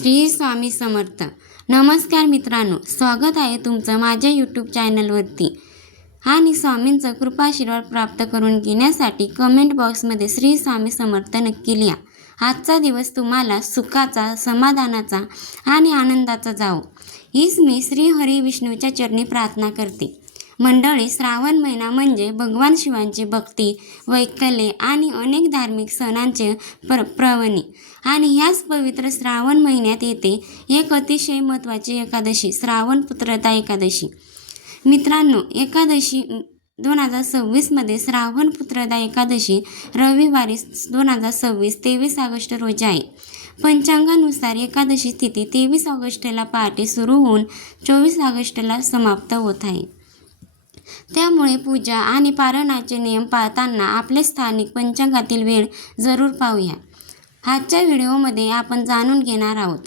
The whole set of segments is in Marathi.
श्री स्वामी समर्थ. नमस्कार मित्रांनो, स्वागत आहे तुमचं माझ्या यूट्यूब चॅनलवरती. आणि स्वामींचं कृपाशीर्वाद प्राप्त करून घेण्यासाठी कमेंट बॉक्समध्ये श्री स्वामी समर्थ नक्की लिहा. आजचा दिवस तुम्हाला सुखाचा, समाधानाचा आणि आनंदाचा जावो हीच मी श्री हरी विष्णूच्या चरणी प्रार्थना करते. मंडळी, श्रावण महिना म्हणजे भगवान शिवांची भक्ती, वैकल्ये आणि अनेक धार्मिक सणांचे पर्वणी. आणि ह्याच पवित्र श्रावण महिन्यात येते एक अतिशय महत्त्वाची एकादशी, श्रावण पुत्रदा एकादशी. मित्रांनो, एकादशी 2026मध्ये श्रावण पुत्रदा एकादशी रविवारी 2026 23 ऑगस्ट रोजी आहे. पंचांगानुसार एकादशी तिथी 23 ऑगस्टला पहाटे सुरू होऊन 24 ऑगस्टला समाप्त होत आहे. त्यामुळे पूजा आणि पारणाचे नियम पाळताना आपले स्थानिक पंचांगातील वेळ जरूर पाहूया. आजच्या व्हिडिओमध्ये आपण जाणून घेणार आहोत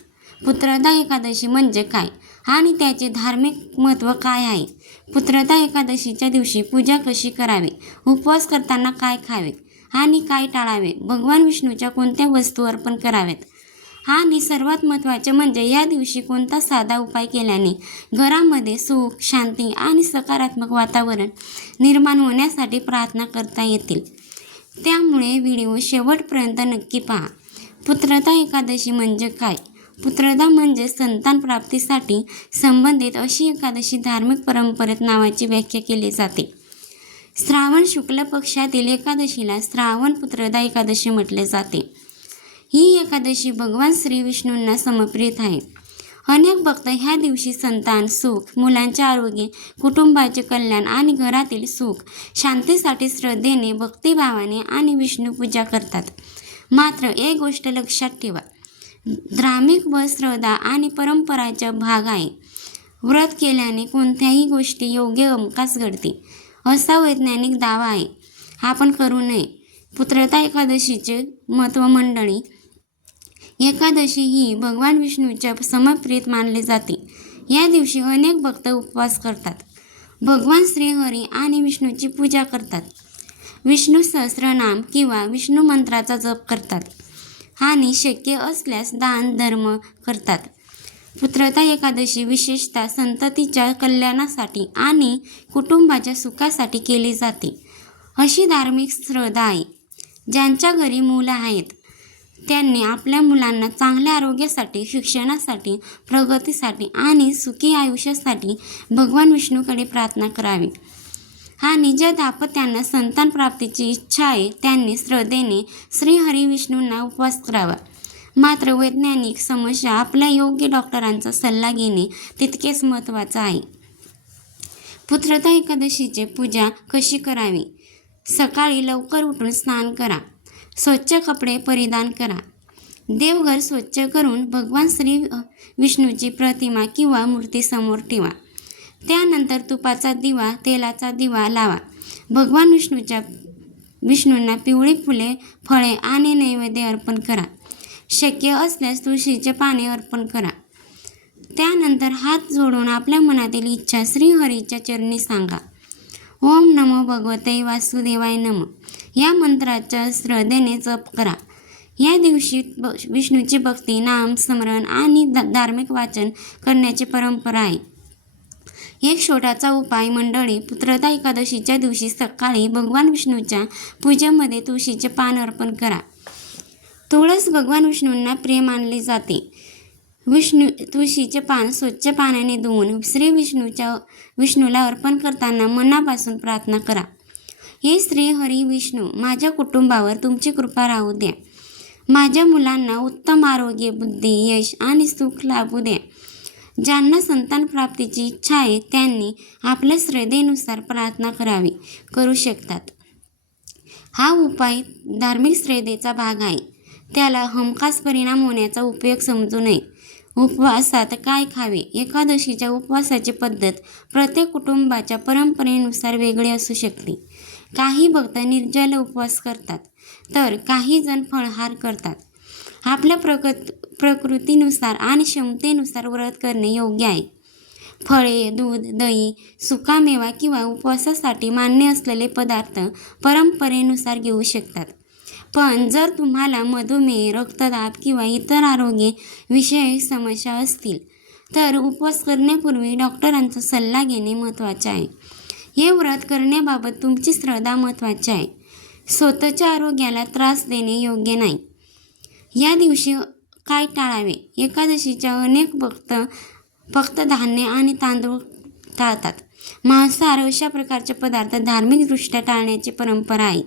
पुत्रदा एकादशी म्हणजे काय आणि त्याचे धार्मिक महत्त्व काय आहे. पुत्रदा एकादशीच्या दिवशी पूजा कशी करावी, उपवास करताना काय खावे आणि काय टाळावे, भगवान विष्णूच्या कोणत्या वस्तू अर्पण कराव्यात आणि सर्वात महत्त्वाचे म्हणजे या दिवशी कोणता साधा उपाय केल्याने घरामध्ये सुख, शांती आणि सकारात्मक वातावरण निर्माण होण्यासाठी प्रार्थना करता येतील. त्यामुळे व्हिडिओ शेवटपर्यंत नक्की पहा. पुत्रदा एकादशी म्हणजे काय? पुत्रदा म्हणजे संतान प्राप्तीसाठी संबंधित अशी एकादशी धार्मिक परंपरेत नावाची व्याख्या केली जाते. श्रावण शुक्ल पक्षातील एकादशीला श्रावण पुत्रदा एकादशी म्हटले जाते. ही एकादशी भगवान श्री विष्णूंना समर्पित आहे. अनेक भक्त ह्या दिवशी संतान, सुख, मुलांचे आरोग्य, कुटुंबाचे कल्याण आणि घरातील सुख, शांतीसाठी श्रद्धेने, भक्तिभावाने आणि विष्णू पूजा करतात. मात्र एक गोष्ट लक्षात ठेवा, धार्मिक व श्रद्धा आणि परंपराचा भाग आहे. व्रत केल्याने कोणत्याही गोष्टी योग्य हमखास घडते असा वैज्ञानिक दावा आहे. आपण करू नये. पुत्रदा एकादशीचे महत्त्व. मंडळी, एकादशी ही भगवान विष्णूच्या समर्पित मानली जाते. या दिवशी अनेक भक्त उपवास करतात, भगवान श्रीहरी आणि विष्णूची पूजा करतात, विष्णू सहस्रनाम किंवा विष्णू मंत्राचा जप करतात आणि शक्य असल्यास दान धर्म करतात. पुत्रदा एकादशी विशेषतः संततीच्या कल्याणासाठी आणि कुटुंबाच्या सुखासाठी केली जाते. अशी धार्मिक श्रद्धा आहे. ज्यांच्या घरी मुलं आहेत त्यांनी आपल्या मुलांना चांगल्या आरोग्यासाठी, शिक्षणासाठी, प्रगतीसाठी आणि सुखी आयुष्यासाठी भगवान विष्णूकडे प्रार्थना करावी. आणि ज्या दाम्पत्यांना संतान प्राप्तीची इच्छा आहे त्यांनी श्रद्धेने श्री हरी विष्णूंना उपवास करावा. मात्र वैज्ञानिक समस्या आपल्या योग्य डॉक्टरांचा सल्ला घेणे तितकेच महत्त्वाचे आहे. पुत्रदा एकादशीची पूजा कशी करावी? सकाळी लवकर उठून स्नान करा, स्वच्छ कपडे परिधान करा, देवघर स्वच्छ करून भगवान श्री विष्णूची प्रतिमा किंवा मूर्ती समोर ठेवा. त्यानंतर तुपाचा दिवा, तेलाचा दिवा लावा. भगवान विष्णूंना पिवळी फुले, फळे आणि नैवेद्य अर्पण करा. शक्य असल्यास तुळशीचे पाने अर्पण करा. त्यानंतर हात जोडून आपल्या मनातील इच्छा श्रीहरीच्या चरणी सांगा. ओम नमो भगवते वासुदेवाय नमः या मंत्राचा श्रद्धेने जप करा. या दिवशी विष्णूची भक्ती, नाम स्मरण आणि धार्मिक वाचन करण्याची परंपरा आहे. एक छोटासा उपाय. मंडळी, पुत्रदा एकादशीच्या दिवशी सकाळी भगवान विष्णूच्या पूजेमध्ये तुळशीचे पान अर्पण करा. तुळस भगवान विष्णूंना प्रिय मानली जाते. तुळशीचे पान स्वच्छ पाण्याने धुवून श्री विष्णूला अर्पण करताना मनापासून प्रार्थना करा. हे श्री हरी विष्णू, माझ्या कुटुंबावर तुमची कृपा राहू द्या. माझ्या मुलांना उत्तम आरोग्य, बुद्धी, यश आणि सुख लाभू द्या. ज्यांना संतान प्राप्तीची इच्छा आहे त्यांनी आपल्या श्रद्धेनुसार प्रार्थना करू शकतात. हा उपाय धार्मिक श्रद्धेचा भाग आहे. त्याला हमखास परिणाम होण्याचा उपयोग समजू नये. उपवासात काय खावे? एकादशीच्या उपवासाची पद्धत प्रत्येक कुटुंबाच्या परंपरेनुसार वेगळी असू शकते. काही भक्त निर्जल उपवास करतात तर काही जण फळाहार करतात. आपल्या प्रकृतीनुसार आणि क्षमतेनुसार व्रत करणे योग्य आहे. फळे, दूध, दही, सुकामेवा किंवा उपवासासाठी मान्य असलेले पदार्थ परंपरेनुसार घेऊ शकतात. पण जर तुम्हाला मधुमेह, रक्तदाब किंवा इतर आरोग्य विषयक समस्या असतील तर उपवास करण्यापूर्वी डॉक्टरांचा सल्ला घेणे महत्त्वाचे आहे. हे व्रत करण्याबाबत तुमची श्रद्धा महत्त्वाची आहे. स्वतःच्या आरोग्याला त्रास देणे योग्य नाही. या दिवशी काय टाळावे? एकादशीच्या अनेक भक्त फक्त धान्य आणि तांदूळ टाळतात. मांसाहार अशा प्रकारचे पदार्थ धार्मिकदृष्ट्या टाळण्याची परंपरा आहे.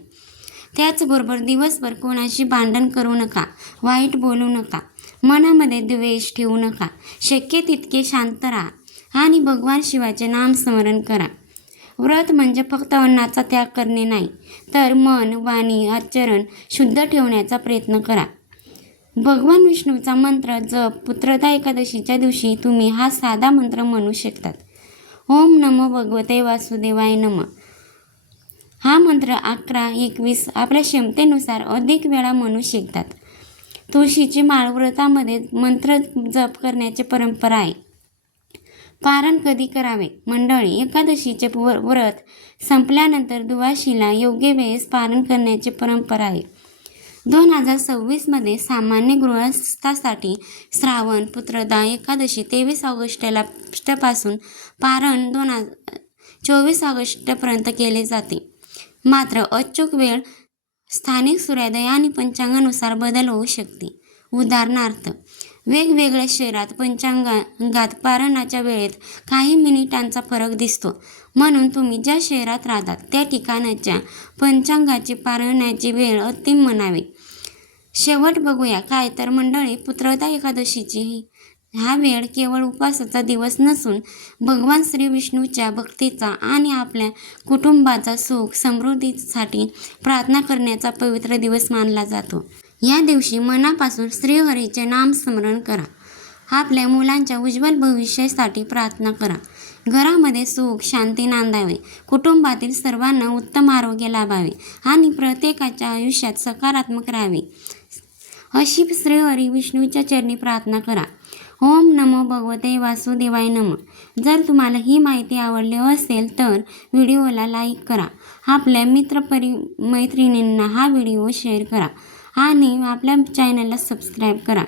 त्याचबरोबर दिवसभर कोणाशी भांडण करू नका, वाईट बोलू नका, मनामध्ये द्वेष ठेवू नका. शक्य तितके शांत राहा आणि भगवान शिवाचे नामस्मरण करा. व्रत म्हणजे फक्त अन्नाचा त्याग करणे नाही, तर मन, वाणी, आचरण शुद्ध ठेवण्याचा प्रयत्न करा. भगवान विष्णूचा मंत्र जप. पुत्रदा एकादशीच्या दिवशी तुम्ही हा साधा मंत्र म्हणू शकतात. ओम नमो भगवते वासुदेवाय नमः. हा मंत्र 11, 21 आपल्या क्षमतेनुसार अधिक वेळा म्हणू शकतात. तुळशीची माळ. व्रतामध्ये मंत्र जप करण्याची परंपरा आहे. पारण कधी करावे? मंडळी, एकादशीचे व्रत संपल्यानंतर दुवाशीला योग्य वेळेस पारण करण्याची परंपरा आहे. 2026 सामान्य गृहस्थासाठी श्रावण पुत्रदा एकादशी 23 ऑगस्टपासून पारण 24 ऑगस्टपर्यंत केले जाते. मात्र अचूक वेळ स्थानिक सूर्योदय आणि पंचांगानुसार बदल होऊ शकते. उदाहरणार्थ, वेगवेगळ्या शहरात पंचांगात पारणाच्या वेळेत काही मिनिटांचा फरक दिसतो. म्हणून तुम्ही ज्या शहरात राहतात त्या ठिकाणच्या पंचांगाची पारणाची वेळ अंतिम म्हणावी. शेवट बघूया काय तर मंडळी, पुत्रदा एकादशीची हा वेळ केवळ उपवासाचा दिवस नसून भगवान श्री विष्णूच्या भक्तीचा आणि आपल्या कुटुंबाचा सुख समृद्धीसाठी प्रार्थना करण्याचा पवित्र दिवस मानला जातो. या दिवशी मनापासून श्रीहरीचे नामस्मरण करा. आपल्या मुलांच्या उज्ज्वल भविष्यासाठी प्रार्थना करा. घरामध्ये सुख शांती नांदावे, कुटुंबातील सर्वांना उत्तम आरोग्य लाभावे आणि प्रत्येकाच्या आयुष्यात सकारात्मक राहावे अशी श्रीहरी विष्णूच्या चरणी प्रार्थना करा. ओम नमो भगवते वासुदेवाय नमः. जर तुम्हाला ही माहिती आवडली असेल तर व्हिडिओला लाईक करा, आपल्या मैत्रिणींना हा व्हिडिओ शेअर करा आणि आपल्या चॅनलला सबस्क्राईब करा.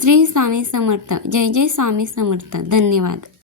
श्री स्वामी समर्थ. जय जय स्वामी समर्थ. धन्यवाद.